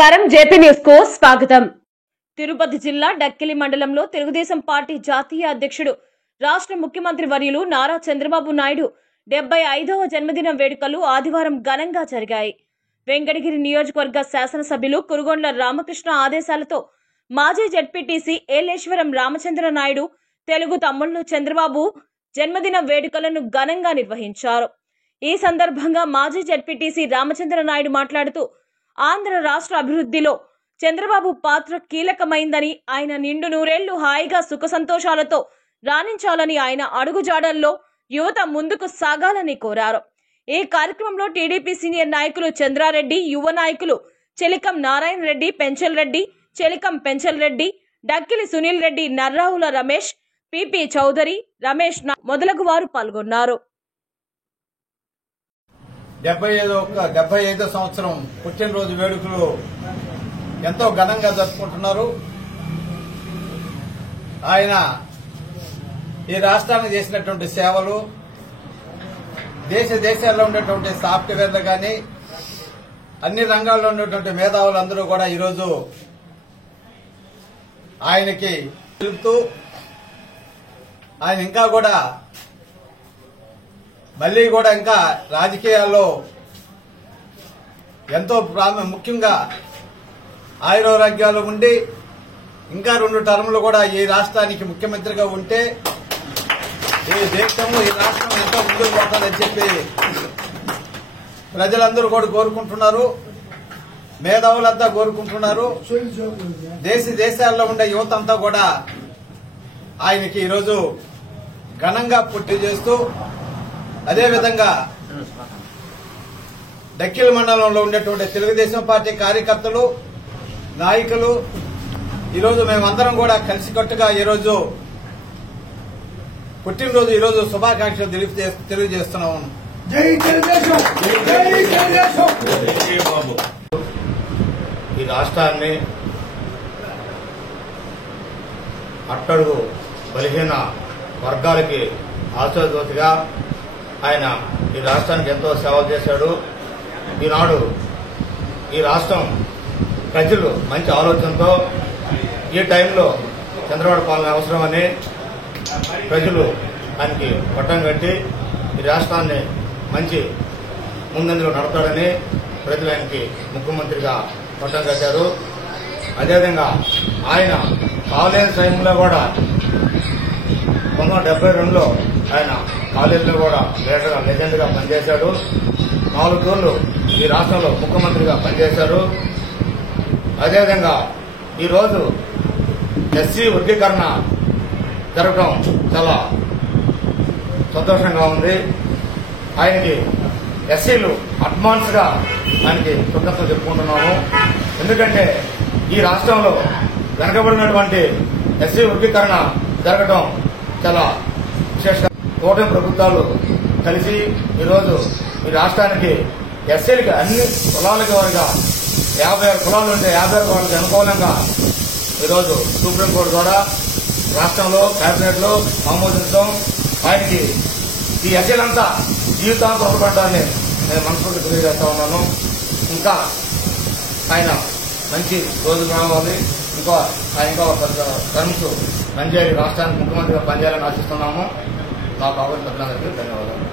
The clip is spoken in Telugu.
నమస్కారం జేపీ న్యూస్ కు స్వాగతం। తిరుపతి జిల్లా డక్కిలి మండలంలో తెలుగుదేశం పార్టీ జాతీయ అధ్యక్షుడు రాష్ట్ర ముఖ్యమంత్రి వర్యులు నారా చంద్రబాబు నాయుడు 75వ జన్మదిన వేడుకలు ఆదివారం ఘనంగా జరిగాయి। వెంకటగిరి నియోజకవర్గ శాసనసభ్యులు కురుగొండ్ల రామకృష్ణ ఆదేశాలతో మాజీ జెడ్పీటీసీ ఏలేశ్వరం రామచంద్ర నాయుడు తెలుగు తమ్ముళ్లు చంద్రబాబు జన్మదిన వేడుకలను ఘనంగా నిర్వహించారు। ఈ సందర్భంగా మాజీ జెడ్పీటీసీ రామచంద్ర నాయుడు మాట్లాడుతూ ఆంధ్ర రాష్ట్ర అభివృద్ధిలో చంద్రబాబు పాత్ర కీలకమైందని, ఆయన నిండు నూరేళ్లు హాయిగా సుఖ సంతోషాలతో రాణించాలని, ఆయన అడుగుజాడల్లో యువత ముందుకు సాగాలని కోరారు। ఈ కార్యక్రమంలో టీడీపీ సీనియర్ నాయకులు చంద్రారెడ్డి, యువ నాయకులు చెలికం నారాయణ రెడ్డి, పెంచల్ రెడ్డి, చెలికం పెంచల్ రెడ్డి, డక్కిలి సునీల్ రెడ్డి, నర్రావుల రమేష్, పిపి చౌదరి, రమేష్ మొదలగు వారు పాల్గొన్నారు। 75వ సంవత్సరం పుట్టినరోజు వేడుకలు ఎంతో ఘనంగా జరుపుకుంటున్నారు। ఆయన ఈ రాష్ట్రానికి చేసినటువంటి సేవలు, దేశాల్లో ఉండేటువంటి సాఫ్ట్వేర్లు కానీ అన్ని రంగాల్లో ఉన్నటువంటి మేధావులందరూ కూడా ఈరోజు ఆయనకి తెలుపుతూ ఆయన ఇంకా కూడా మళ్లీ కూడా ఇంకా రాజకీయాల్లో ఎంతో ముఖ్యంగా ఆయురారోగ్యాలు ఉండి ఇంకా 2 టర్ములు కూడా ఈ రాష్ట్రానికి ముఖ్యమంత్రిగా ఉంటే ఈ దేశంలో ఈ రాష్ట్రం ఎంతో ముందుకు పోతుందని చెప్పి ప్రజలందరూ కూడా కోరుకుంటున్నారు, మేధావులంతా కోరుకుంటున్నారు। దేశాల్లో ఉండే యువత అంతా కూడా ఆయనకి ఈరోజు ఘనంగా పుట్టి చేస్తూ, అదేవిధంగా డక్కిలి మండలంలో ఉండేటువంటి తెలుగుదేశం పార్టీ కార్యకర్తలు, నాయకులు ఈరోజు మేమందరం కూడా కలిసికట్టుగా ఈరోజు పుట్టినరోజు ఈరోజు శుభాకాంక్షలు తెలియజేస్తున్నాము। ఈ రాష్ట్రాన్ని అట్టడుగు బలహీన వర్గాలకి ఆశాజ్యోతిగా ఆయన ఈ రాష్ట్రానికి ఎంతో సేవలు చేశాడు। ఈనాడు ఈ రాష్ట్రం ప్రజలు మంచి ఆలోచనతో ఈ టైంలో చంద్రబాబు పాలన అవసరమని ప్రజలు ఆయనకి పట్టం కట్టి ఈ రాష్ట్రాన్ని మంచి ముందంజలో నడతాడని ప్రజలు ఆయనకి ముఖ్యమంత్రిగా పట్టం కట్టారు। అదేవిధంగా ఆయన కాలేజ్ టైంలో కూడా 1972లో ఆయన కాలేజీలో కూడా లెజెండ్ గా పనిచేశాడు। 4 రోజులు ఈ రాష్ట్రంలో ముఖ్యమంత్రిగా పనిచేశారు। అదేవిధంగా ఈరోజు ఎస్సీ వర్గీకరణ జరగడం చాలా సంతోషంగా ఉంది। ఆయనకి ఎస్సీలు అడ్వాన్స్ గా ఆయనకి కృతజ్ఞతలు చెప్పుకుంటున్నాము। ఎందుకంటే ఈ రాష్ట్రంలో వెనకబడినటువంటి ఎస్సీ వర్గీకరణ జరగడం చాలా విశేషంగా కూటమి ప్రభుత్వాలు కలిసి ఈరోజు ఈ రాష్ట్రానికి ఎస్సీలకి అన్ని కులాలకి వారిగా 56 కులాలు ఉంటే 56 వాళ్ళకి అనుకూలంగా ఈరోజు సుప్రీంకోర్టు కూడా రాష్ట్రంలో కేబినెట్ లో ఆమోదించడం, ఆయనకి ఈ ఎస్సీలంతా జీవితాంతం ఉండబడ్డాన్ని నేను మనస్ఫూర్తి తెలియజేస్తా ఉన్నాను। ఇంకా ఆయన మంచి రోజు రావాలి, ఇంకా టర్మ్స్ పనిచేయాలి, రాష్ట్రానికి ముఖ్యమంత్రిగా పనిచేయాలని ఆశిస్తున్నాము। నాకు అవసరం ధన్యవాదాలు।